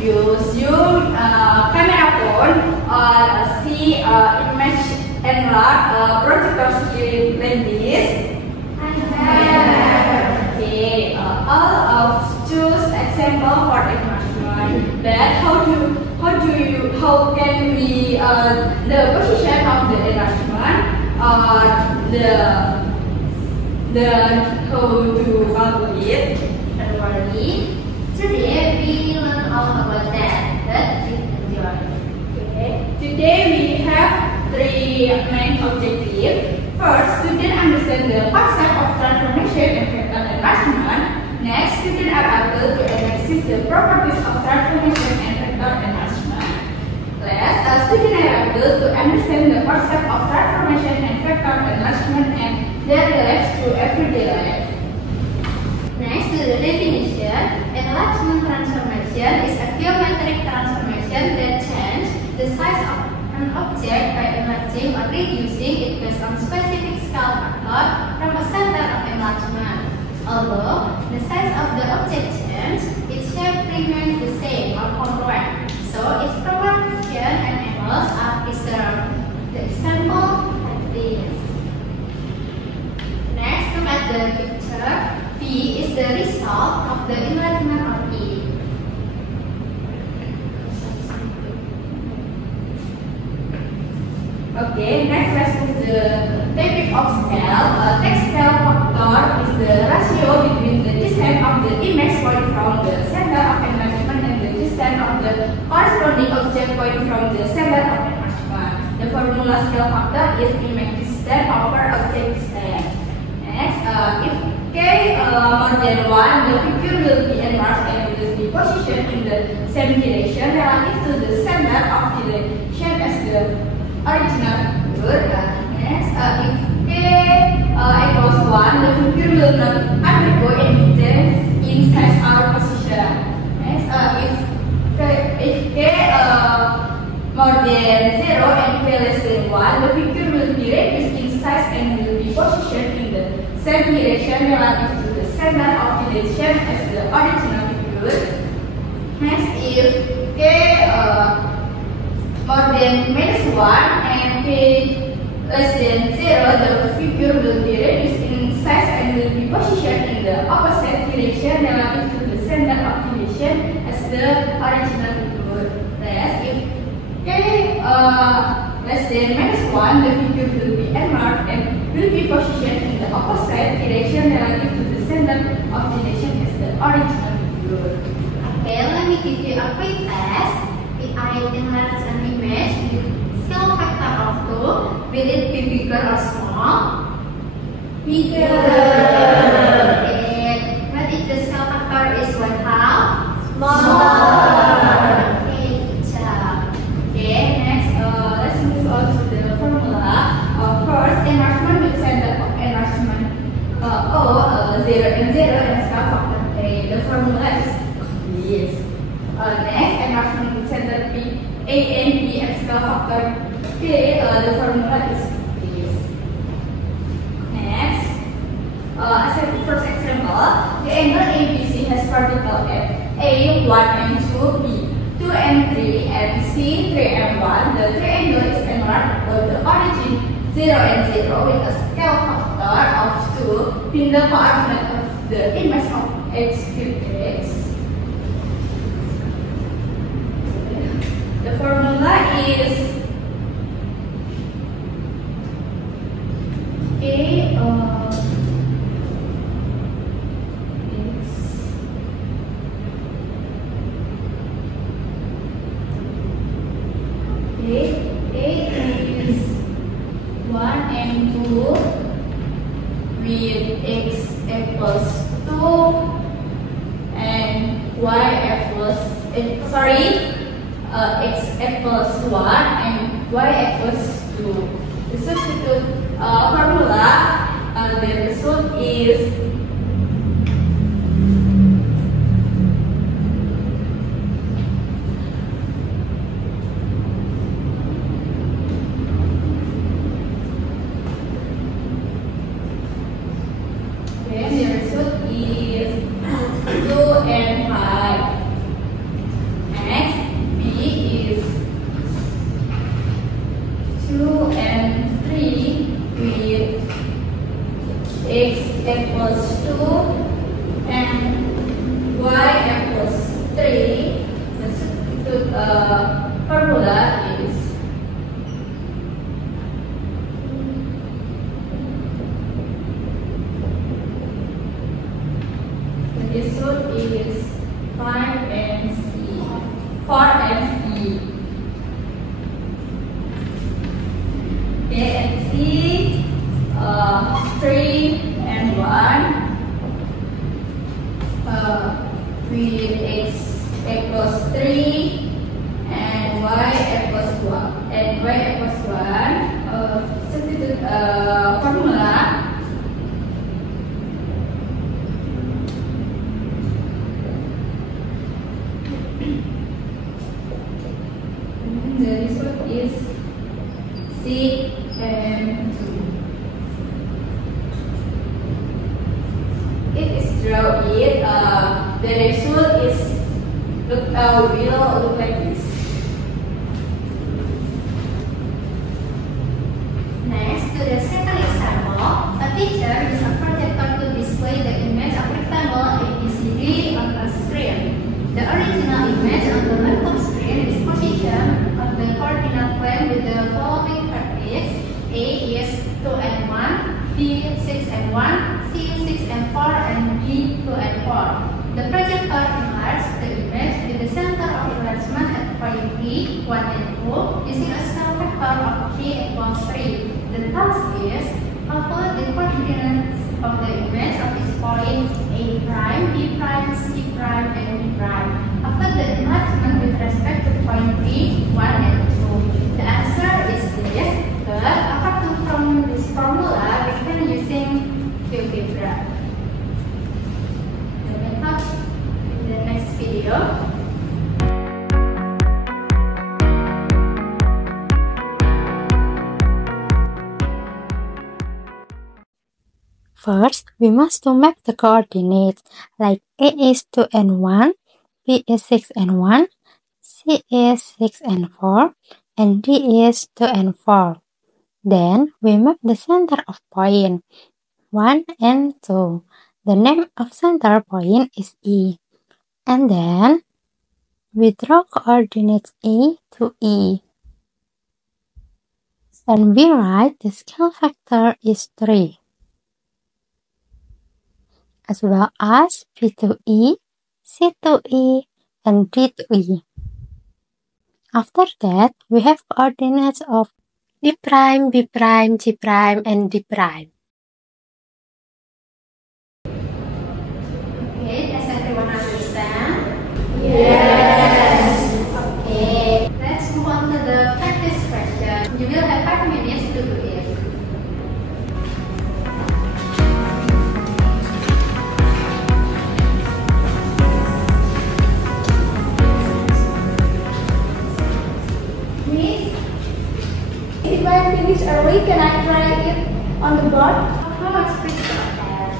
use your camera phone or see image enlarge projector screen like this? Okay, all of choose example for enlargement. But how can we the position of the enlargement or the how to calculate? Don't worry. Today we learn all about that. But enjoy. Okay. Today we have three main objectives. First, students understand the concept of transformation and vector enlargement. Next, students are able to analyze the properties of transformation and vector enlargement. Last, students are able to understand the concept of transformation and vector enlargement and their relates to everyday life. Next to the definition, enlargement transformation is a geometric transformation that changes the size of an object by enlarging or reducing it based on specific scale factor from a center of enlargement. Although the size of the object changes, its shape remains the same or congruent, so its proportion and angles are preserved. The example like this. Next, look at the picture. P is the result of the enlargement of E. Okay, next let's move the topic of scale. Text scale factor is the ratio between the distance of the image point from the center of enlargement and the distance of the corresponding object point from the center of enlargement. The formula scale factor is image distance over object distance. Next, if K more than 1, the figure will be enlarged and will be positioned in the same direction relative to the center of dilation as the original figure. Next, if K equals 1, the figure will not undergo any change in size or position. Next, if K more than 0 and K less than 1, the figure will be reduced in size and will be positioned in the same direction relative to the center of dilation as the original figure. Next, if K more than -1 and K less than 0, the figure will be reduced in size and will be positioned in the opposite direction relative to the center of dilation as the original figure. Next, if K less than -1, the figure will be enlarged and will be positioned in the opposite direction relative to the center of dilation as the original figure. Okay, let me give you a quick test. If I enlarge an image with scale factor of 2, will it be bigger or small? Bigger. Okay, but if the scale factor is 1/2? Small. Okay, good job. Okay, next let's move on to the formula. First, enlargement with center of enlargement O 0 and 0 and scale factor K. The formula is this. Next, enlargement with center P, A and B and scale factor K. The formula is this. Next, as a first example, the angle ABC has vertical at A 1 and 2, B 2 and 3, and C 3 and 1. The triangle is enlarged with the origin 0 and 0 with a scale factor of 2 in the coordinate of the image of x cubed x. The formula is A is 1 and 2 with x equals 2 and y equals x equals 1 and y equals 2. The substitute formula, the result is equals 2 and y equals 3, the substitute formula is the result is 5 and C, 4 and C. Okay, and C 3 and 1 with x equals 3 and y equals 1 and y equals 1, substitute formula. The result is 6 and 2. If it's draw it, the result is will look like this. Next, to the second example, a teacher uses a projector to display the image of rectangle ABCD on a screen. The original image on the left of screen is positioned on the coordinate plane with the following coordinates: A is 2 and 1, B 6 and 1, C 6 and 4, and D 2 and 4. The projector enlarges the image with the center of enlargement at point P 1 and 2 using a scale factor of K equals 3. The task is calculate the coordinates of the image of each point A prime, B prime, C prime, and D prime after the enlargement with respect to point P 1 and 2. The answer is this, but apart from this formula, we can using GeoGebra. The method in the next video. First, we must to map the coordinates, like A is 2 and 1, B is 6 and 1, C is 6 and 4, and D is 2 and 4. Then, we map the center of point 1 and 2. The name of center point is E. And then, we draw coordinates A to E. And we write the scale factor is 3. As well as B to E, C to E, and D to E. After that, we have coordinates of D prime, B prime, G prime, and D prime. Okay, does everyone understand? Yes. Okay, let's move on to the practice question. You will have 5 minutes to do it. Miss, if I finish early, can I try it on the board? Of course, please go ahead.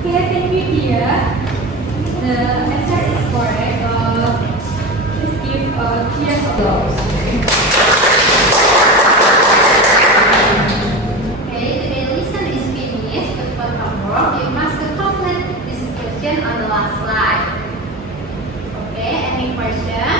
Okay, thank you, dear. The answer is correct. Please give cheers applause. Okay, today lesson is finished, but for homework, you must complete this question on the last slide. Okay, any question?